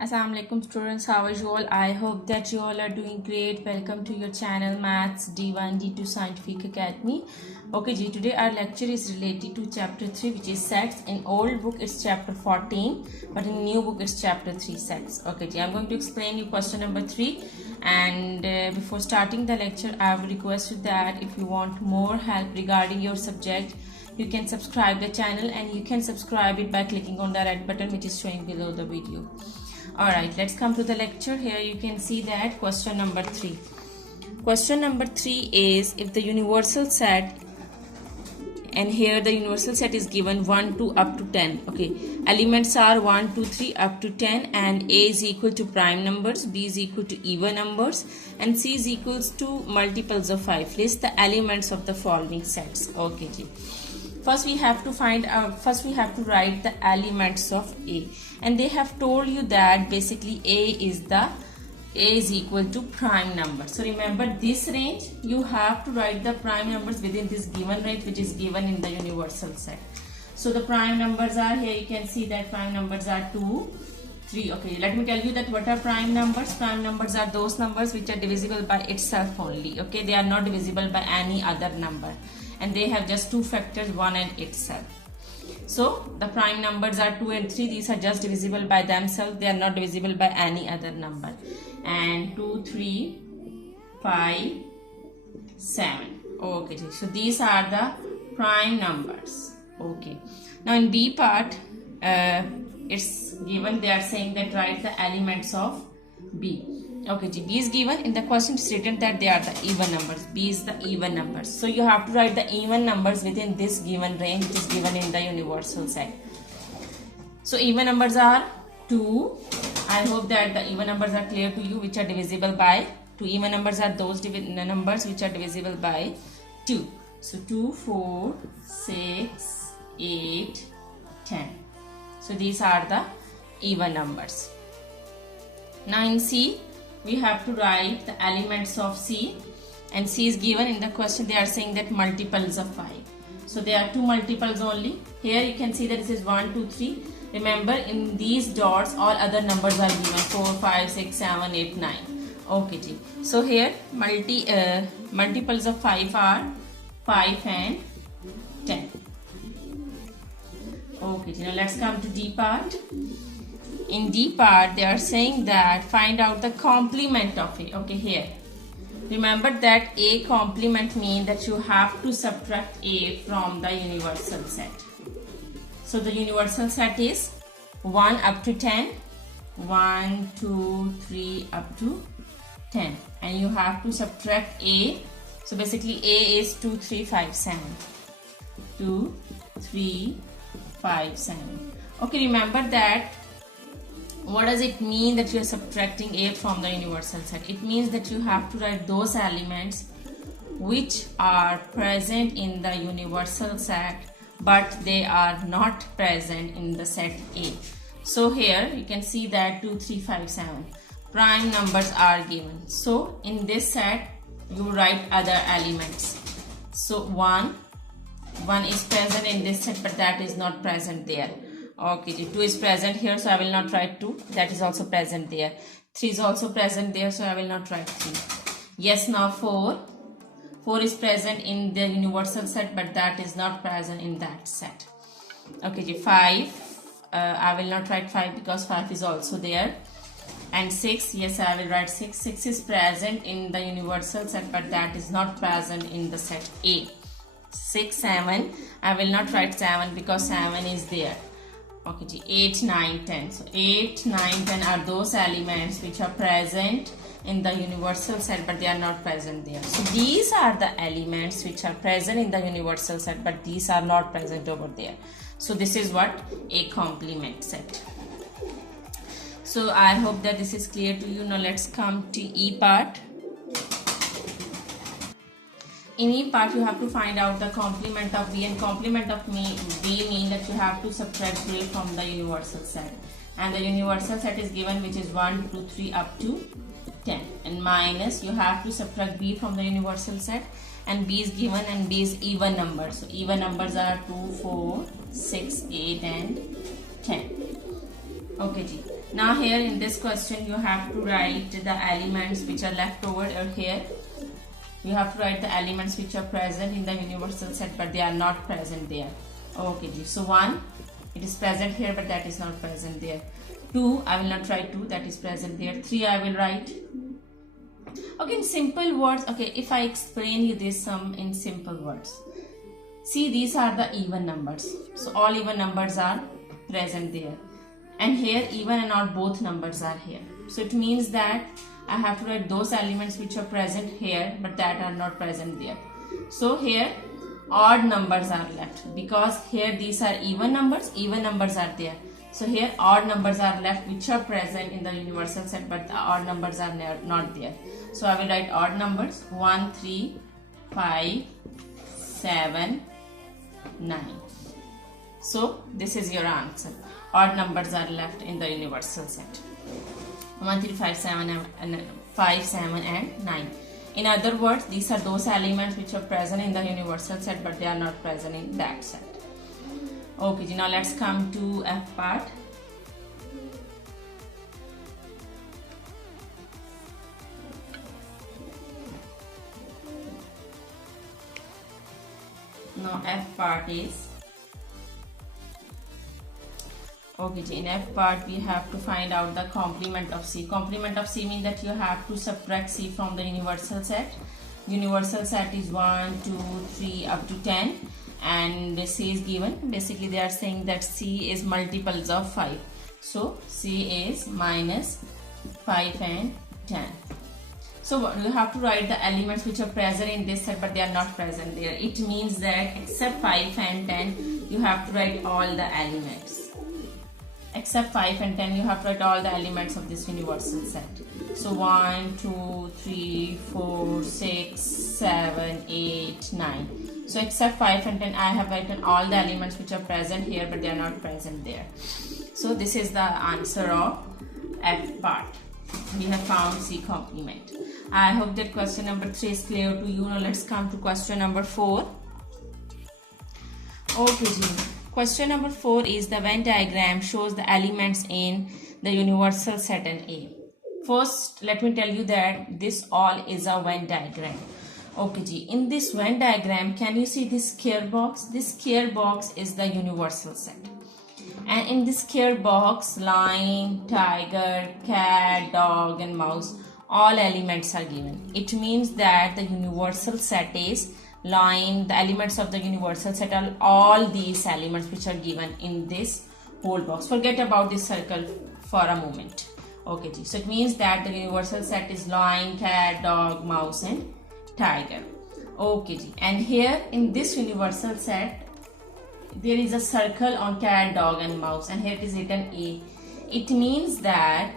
Assalamualaikum students, how are you all? I hope that you all are doing great. Welcome to your channel Maths D1 D2 Scientific Academy. Okay ji, today our lecture is related to chapter 3 which is sets. In old book it's chapter 14 but in new book it's chapter 3 sets. Okay ji, I'm going to explain you question number 3 and before starting the lecture I have requested that if you want more help regarding your subject you can subscribe the channel and you can subscribe it by clicking on the red button which is showing below the video. Alright, let's come to the lecture. Here you can see that question number 3. Question number 3 is if the universal set, and here the universal set is given 1 to up to 10. Okay, elements are 1, 2, 3 up to 10 and A is equal to prime numbers, B is equal to even numbers and C is equals to multiples of 5. List the elements of the following sets. Okay, ji. First we have to write the elements of A, and they have told you that basically A is equal to prime number. So remember this range, you have to write the prime numbers within this given range which is given in the universal set. So the prime numbers are, here you can see that prime numbers are 2, 3. Okay, let me tell you that what are prime numbers. Prime numbers are those numbers which are divisible by itself only. Okay, they are not divisible by any other number and they have just two factors, 1 and itself. So the prime numbers are 2 and 3. These are just divisible by themselves. They are not divisible by any other number. And 2, 3, 5, 7. Okay, so these are the prime numbers. Okay. Now in B part, it's given, they are saying that write the elements of B. Okay, B is given. In the question it's written that they are the even numbers. B is the even numbers. So you have to write the even numbers within this given range which is given in the universal set. So even numbers are 2. I hope that the even numbers are clear to you, which are divisible by 2. Even numbers are those numbers which are divisible by 2. So 2, 4, 6, 8, 10. So these are the even numbers. Now in C, we have to write the elements of C, and C is given in the question. They are saying that multiples of 5. So there are 2 multiples only. Here you can see that this is 1, 2, 3. Remember in these dots all other numbers are given, 4, 5, 6, 7, 8, 9. Okay ji. So here multiples of 5 are 5 and 10. Okay ji. Now let's come to D part. In D part, they are saying that find out the complement of A. Okay, here. Remember that A complement means that you have to subtract A from the universal set. So the universal set is 1 up to 10. 1, 2, 3 up to 10. And you have to subtract A. So basically A is 2, 3, 5, 7. 2, 3, 5, 7. Okay, remember that. What does it mean that you are subtracting A from the universal set? It means that you have to write those elements which are present in the universal set but they are not present in the set A. So here you can see that 2, 3, 5, 7 prime numbers are given. So in this set you write other elements. So 1 is present in this set but that is not present there. Okay, 2 is present here, so I will not write 2. That is also present there. 3 is also present there, so I will not write 3. Yes, now 4. 4 is present in the universal set, but that is not present in that set. Okay, 5. I will not write 5 because 5 is also there. And 6, yes, I will write 6. 6 is present in the universal set, but that is not present in the set A. 6, 7. I will not write 7 because 7 is there. Okay, 8, 9, 10. So 8, 9, 10 are those elements which are present in the universal set but they are not present there. So these are the elements which are present in the universal set but these are not present over there. So this is what a complement set. So I hope that this is clear to you. Now let's come to E part. In E part, you have to find out the complement of B, and complement of B mean that you have to subtract A from the universal set. And the universal set is given which is 1, 2, 3 up to 10. And minus, you have to subtract B from the universal set. And B is given and B is even numbers. So even numbers are 2, 4, 6, 8 and 10. Okay, ji. Now here in this question you have to write the elements which are left over here. You have to write the elements which are present in the universal set but they are not present there. Okay, so 1, it is present here but that is not present there. 2, I will not write 2, that is present there. 3, I will write. Okay, in simple words, okay, if I explain you this sum in simple words. See, these are the even numbers. So all even numbers are present there. And here even and odd both numbers are here. So it means that I have to write those elements which are present here but that are not present there. So here odd numbers are left because here these are even numbers are there. So here odd numbers are left which are present in the universal set but the odd numbers are not there. So I will write odd numbers 1, 3, 5, 7, 9. So this is your answer. Odd numbers are left in the universal set. 1, 3, 5, 7 and 9. In other words, these are those elements which are present in the universal set but they are not present in that set. Okay, now let's come to F part. Now F part is, okay, in F part we have to find out the complement of C. Complement of C means that you have to subtract C from the universal set. Universal set is 1, 2, 3 up to 10 and C is given. Basically they are saying that C is multiples of 5. So C is minus 5 and 10. So you have to write the elements which are present in this set but they are not present there. It means that except 5 and 10 you have to write all the elements. Except 5 and 10 you have to write all the elements of this universal set. So 1, 2, 3, 4, 6, 7, 8, 9. So except 5 and 10 I have written all the elements which are present here but they are not present there. So this is the answer of F part. We have found C complement. I hope that question number 3 is clear to you. Now let's come to question number 4. Okay, question number 4 is the Venn diagram shows the elements in the universal set and A. First, let me tell you that this all is a Venn diagram. Okay, in this Venn diagram, can you see this square box? This square box is the universal set. And in this square box, lion, tiger, cat, dog and mouse, all elements are given. It means that the universal set is lion, the elements of the universal set are all these elements which are given in this whole box. Forget about this circle for a moment. Okay, so it means that the universal set is lion, cat, dog, mouse and tiger. Okay, and here in this universal set there is a circle on cat, dog and mouse and here it is written A. It means that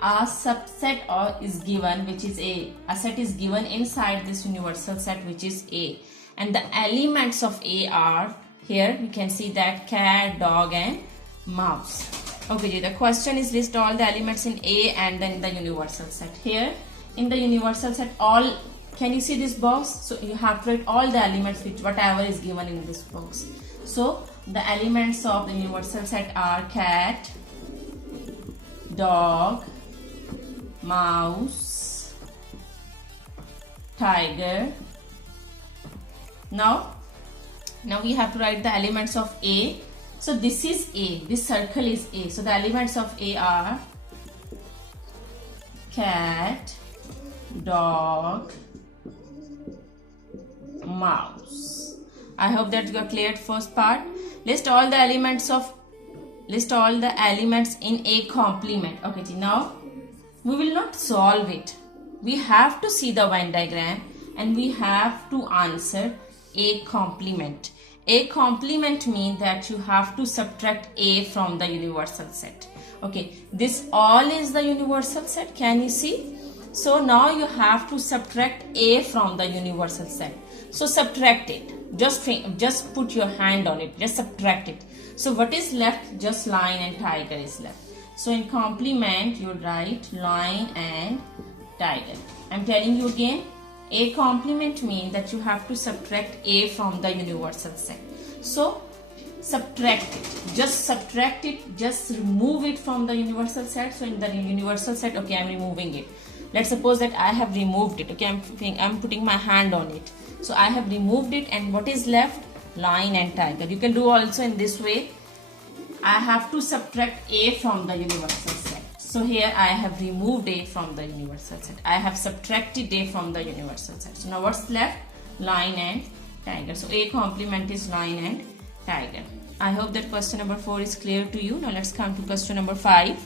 a subset is given which is A. A set is given inside this universal set which is A. And the elements of A are, here we can see that cat, dog and mouse. Okay, the question is list all the elements in A and then the universal set. Here in the universal set all, can you see this box? So you have to write all the elements which whatever is given in this box. So the elements of the universal set are cat, dog, mouse, tiger. Now we have to write the elements of A. So this is A, this circle is A. So the elements of A are cat, dog, mouse. I hope that you got cleared first part. List all the elements in A complement. Okay, now we will not solve it. We have to see the Venn diagram and we have to answer A complement. A complement means that you have to subtract A from the universal set. Okay, this all is the universal set. Can you see? So now you have to subtract A from the universal set. So subtract it. Just put your hand on it. Just subtract it. So what is left? Just lion and tiger is left. So in complement you write lion and tiger. I'm telling you again. A complement means that you have to subtract A from the universal set. So subtract it. Just subtract it, just remove it from the universal set. So in the universal set, okay, I'm removing it. Let's suppose that I have removed it. Okay, I'm putting my hand on it. So I have removed it, and what is left? Lion and tiger. You can do also in this way. I have to subtract A from the universal set. So here I have removed A from the universal set. I have subtracted A from the universal set. So now what's left? Lion and tiger. So A complement is lion and tiger. I hope that question number 4 is clear to you. Now let's come to question number 5.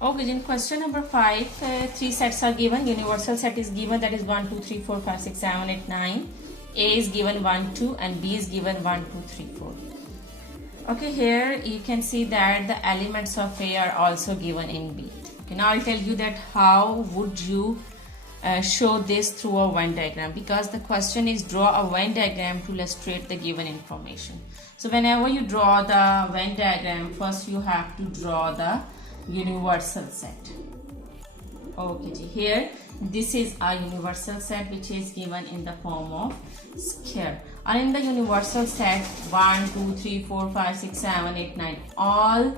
Okay, in question number 5, 3 sets are given. Universal set is given, that is 1, 2, 3, 4, 5, 6, 7, 8, 9. A is given 1, 2 and B is given 1, 2, 3, 4. Okay, here you can see that the elements of A are also given in B. Okay, now I'll tell you that how would you show this through a Venn diagram, because the question is draw a Venn diagram to illustrate the given information. So whenever you draw the Venn diagram, first you have to draw the universal set. Okay, here this is a universal set which is given in the form of square. And in the universal set 1, 2, 3, 4, 5, 6, 7, 8, 9, all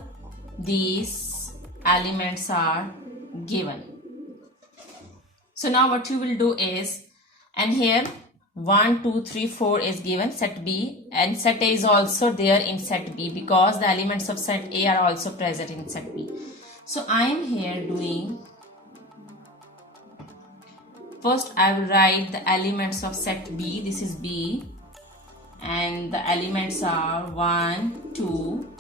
these elements are given. So now what you will do is, and here 1, 2, 3, 4 is given, set B, and set A is also there in set B because the elements of set A are also present in set B. So I am here doing, first I will write the elements of set B, this is B, and the elements are 1, 2,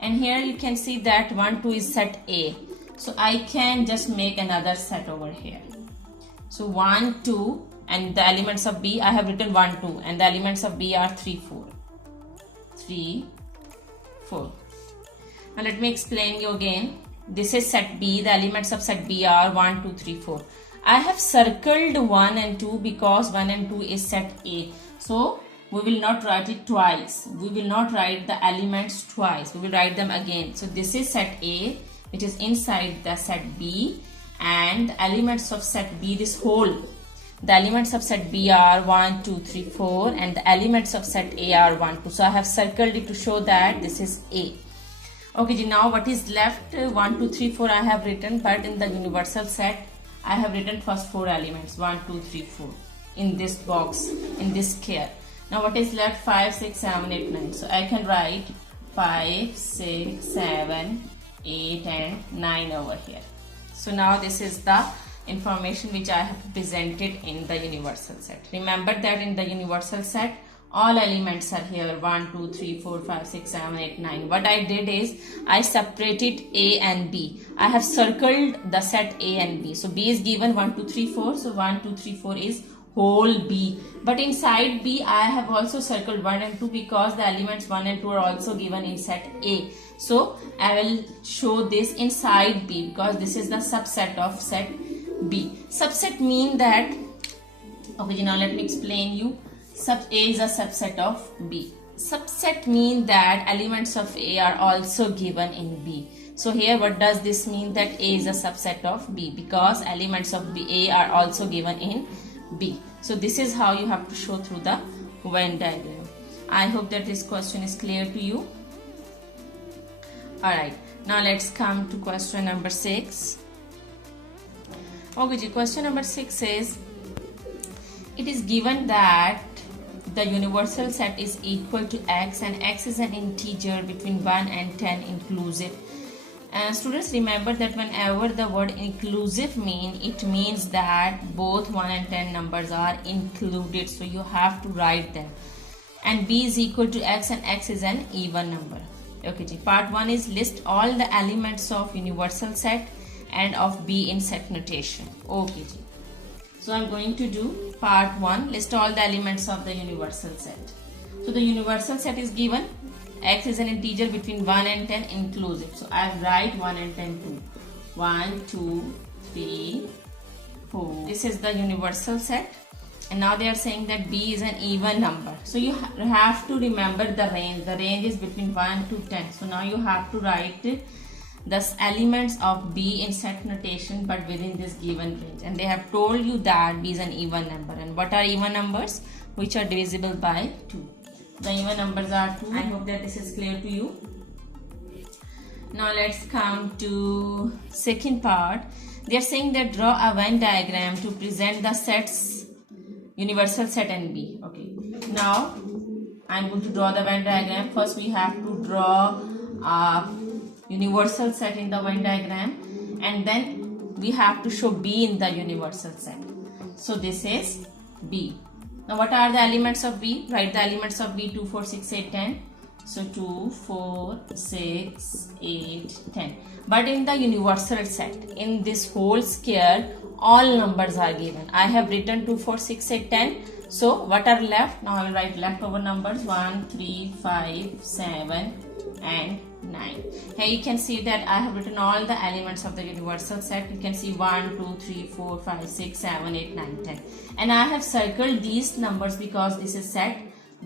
and here you can see that 1, 2 is set A. So I can just make another set over here. So 1, 2, and the elements of B, I have written 1, 2, and the elements of B are 3, 4. 3, 4. Now let me explain you again. This is set B. The elements of set B are 1, 2, 3, 4. I have circled 1 and 2 because 1 and 2 is set A. So we will not write it twice. We will not write the elements twice. We will write them again. So this is set A, which is inside the set B, and the elements of set B, this whole, the elements of set B are 1, 2, 3, 4, and the elements of set A are 1, 2. So I have circled it to show that this is A. Okay, now what is left? 1, 2, 3, 4 I have written, but in the universal set I have written first 4 elements, 1, 2, 3, 4 in this box, in this square. Now what is left? 5, 6, 7, 8, 9. So I can write 5, 6, 7, 8 and 9 over here. So now this is the information which I have presented in the universal set. Remember that in the universal set all elements are here, 1, 2, 3, 4, 5, 6, 7, 8, 9. What I did is I separated A and B. I have circled the set A and B. So B is given 1, 2, 3, 4. So 1, 2, 3, 4 is whole B. But inside B I have also circled 1 and 2 because the elements 1 and 2 are also given in set A. So I will show this inside B because this is the subset of set B. Subset mean that, okay, now let me explain you. Sub A is a subset of B. Subset mean that elements of A are also given in B. So here what does this mean? That A is a subset of B because elements of A are also given in B. So this is how you have to show through the Venn diagram. I hope that this question is clear to you. Alright, now let's come to question number 6. Okay, question number 6 says, it is given that the universal set is equal to x and x is an integer between 1 and 10 inclusive. Students, remember that whenever the word inclusive it means that both 1 and 10 numbers are included. So you have to write them. And b is equal to x and x is an even number. Okay, part 1 is list all the elements of universal set and of B in set notation. Okay, so I'm going to do part 1, list all the elements of the universal set. So the universal set is given, x is an integer between 1 and 10 inclusive. So I write 1 and 10 too. 1, 2, 3, 4. This is the universal set. And now they are saying that B is an even number. So you have to remember the range. The range is between 1 to 10. So now you have to write the elements of B in set notation but within this given range. And they have told you that B is an even number. And what are even numbers? Which are divisible by 2. The even numbers are 2. I hope that this is clear to you. Now let's come to second part. They are saying that draw a Venn diagram to present the sets universal set and B. Okay. Now I'm going to draw the Venn diagram. First we have to draw a universal set in the Venn diagram, and then we have to show B in the universal set. So this is B. Now what are the elements of B? Write the elements of B: 2, 4, 6, 8, 10. So 2, 4, 6, 8, 10. But in the universal set, in this whole square, all numbers are given. I have written 2, 4, 6, 8, 10. So what are left? Now I will write leftover numbers: 1, 3, 5, 7 and 9. Here you can see that I have written all the elements of the universal set. You can see 1, 2, 3, 4, 5, 6, 7, 8, 9, 10. And I have circled these numbers because this is set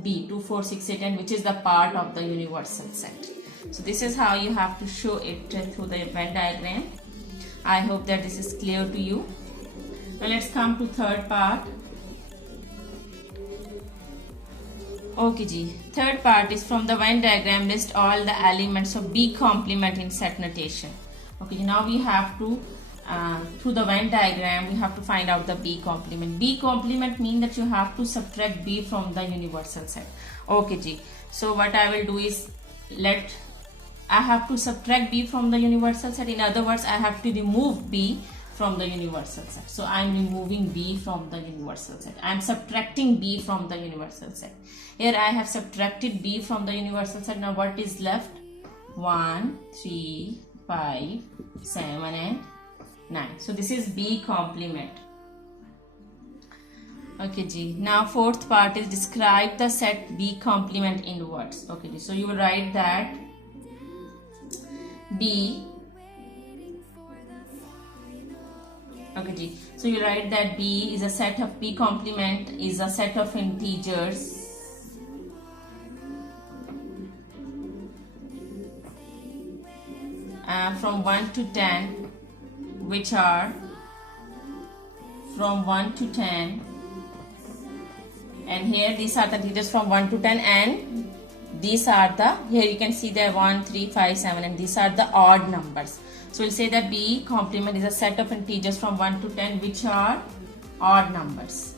B, 2, 4, 6, 8, 10, which is the part of the universal set. So this is how you have to show it through the Venn diagram. I hope that this is clear to you. Now let's come to third part. Okay ji, third part is from the Venn diagram list all the elements of B complement in set notation. Okay, now we have to through the Venn diagram we have to find out the B complement. B complement means that you have to subtract B from the universal set. Okay ji, so what I will do is I have to subtract B from the universal set. In other words, I have to remove B from the universal set. So I am removing B from the universal set. I am subtracting B from the universal set. Here I have subtracted B from the universal set. Now what is left? 1, 3, 5, 7 and 9. So this is B complement. Okay ji. Now fourth part is describe the set B complement in words. Okay ji. So you will write that B. Okay ji. So you write that B is a set of B complement is a set of integers from 1 to 10, which are from 1 to 10, and here these are the integers from 1 to 10, and these are the, here you can see there 1, 3, 5, 7, and these are the odd numbers. So we'll say that B complement is a set of integers from 1 to 10 which are odd numbers.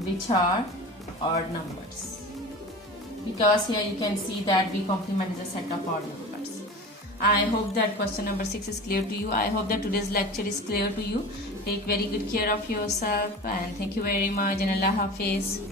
Which are odd numbers. Because here you can see that B complement is a set of odd numbers. I hope that question number 6 is clear to you. I hope that today's lecture is clear to you. Take very good care of yourself, and thank you very much, and Allah Hafiz.